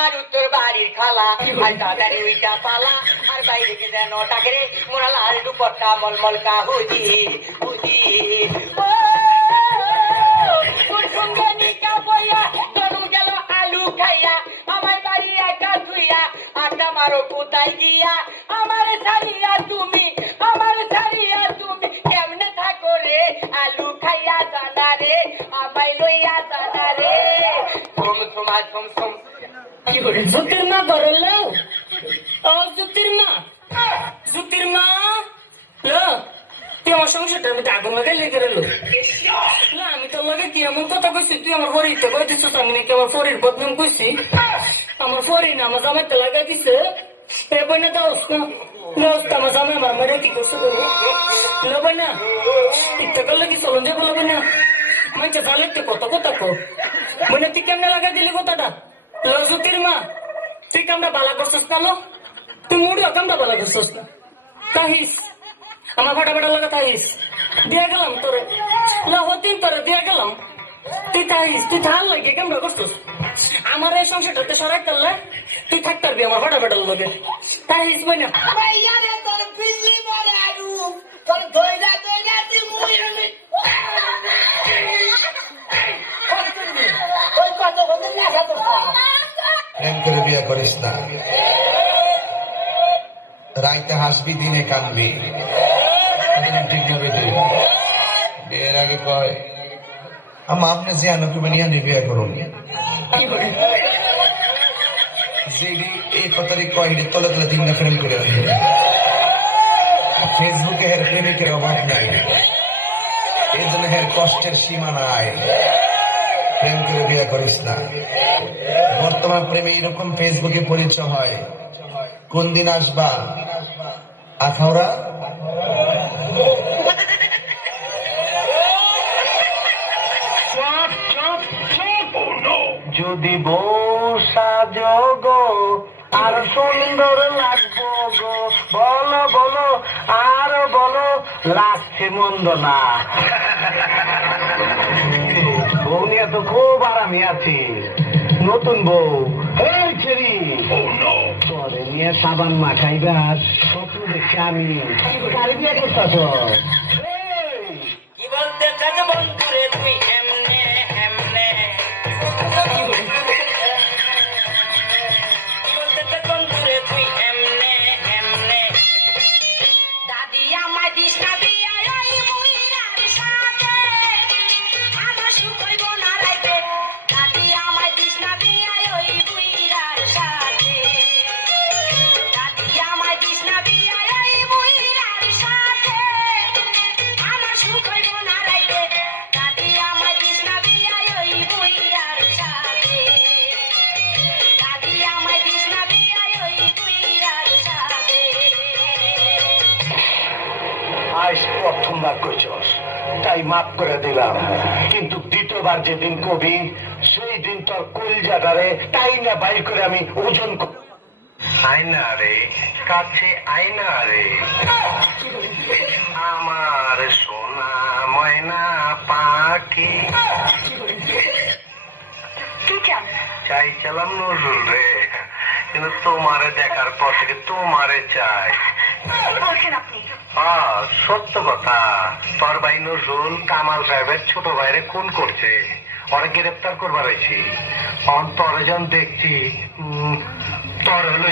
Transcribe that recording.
আর উত্তর বাড়ির খালা। আর দাদারে ওইটা পালা, আর বাইরে যেন ডাকে রে, মোরা লাল দুপট্টা মলমল কা আটা মারো, কোথায় গিয়া? আমার ছাড়িয়া তুমি, আমার ছাড়িয়া তুমি কেমনে থাকো রে? আলু খাইয়া জানা রে, আমায় লইয়া জানা রে। সোম সোমা সোম সোম কি করে? জুতির মা করল ও জুতির মা। লো, তুই আমার সংসারটার মধ্যে আগুন লাগাই লেগে রইল না আমি তোর লগে কি এমন কথা কইছি? তুই আমার ফরির তো কইতেছিস, আমি নাকি আমার ফরির বদনাম কইছি? আমার ফরি না আমার জামাইতে লাগাই দিছে এ বইনা দাওস না দাওস তো আমার জামাই আমার মেরে কি করছে বলে লো বইনা ইত্যা করলে কি চলন যাব লো বইনা মানুষে জানলে তুই কত কথা কো বইনা তুই কেমনে লাগাই দিলি কথাটা লো মা তুই কামটা বালা করছিস না লো তুই মুড়িও কামটা বালা করছিস না তাহিস আমার ফটাফটা লাগা তাহিস দিয়া গেলাম তোরে লহতিন তোরে দিয়া গেলাম তুই তাহিস তুই থাল লাগে কেমন করছিস আমার এই সংসারটাতে সরাই করলে তুই থাকতে পারবি আমার ফটাফটার লগে। তাহিস বই না। ভাইয়া রে তোর বিজলি বলে আলু তোর দইরা দইরা দি মুই আমি ওই কত কত লাগা তো প্রেম করে বিয়ে করিস না। রাইতে হাসবি দিনে ঠিক না বেটে। বিয়ের আগে কয় আম আপনি যে আনকি বানিয়ে বিয়ে করুন। যেই এই কথারই কয় যে তলে তলে দিন প্রেম করে রাখবে ফেসবুকে হের প্রেমিকের অভাব নাই। এই জন্য হের কষ্টের সীমা নাই। প্রেম করে বিয়ে করিস না। বর্তমান প্রেমে এরকম ফেসবুকে পরিচয় হয়। কোন দিন আসবা? আখাউড়া? যদি বউ সাজো গো আর সুন্দর লাগবো গো। বলো বলো আর বলো লাগছে মন্দ না। বউ নিয়ে তো খুব আরামে আছি। নতুন বউ। এই পরে নিয়ে সাবান মাখাইবার স্বপ্ন দেখছি আমি। গাড়ি নিয়ে করতেছ প্রথমবার কইছস তাই মাফ করে দিলাম। কিন্তু দ্বিতীয়বার যেদিন কবি সেই দিন তোর কলজাটারে তাই না বাইর করে আমি ওজন আয়না রে কাছে আয়না রে। আমার সোনা ময়না পাখি। চাই চালাম নজরুল রে কিন্তু তোমারে দেখার পর থেকে তোমারে চাই। হ্যাঁ সত্য কথা। তোর ভাই নজরুল কামাল সাহেবের ছোট ভাইরে খুন করছে। ওরে গ্রেফতার করবার হয়েছি। অন্তর দেখছি তোর হলো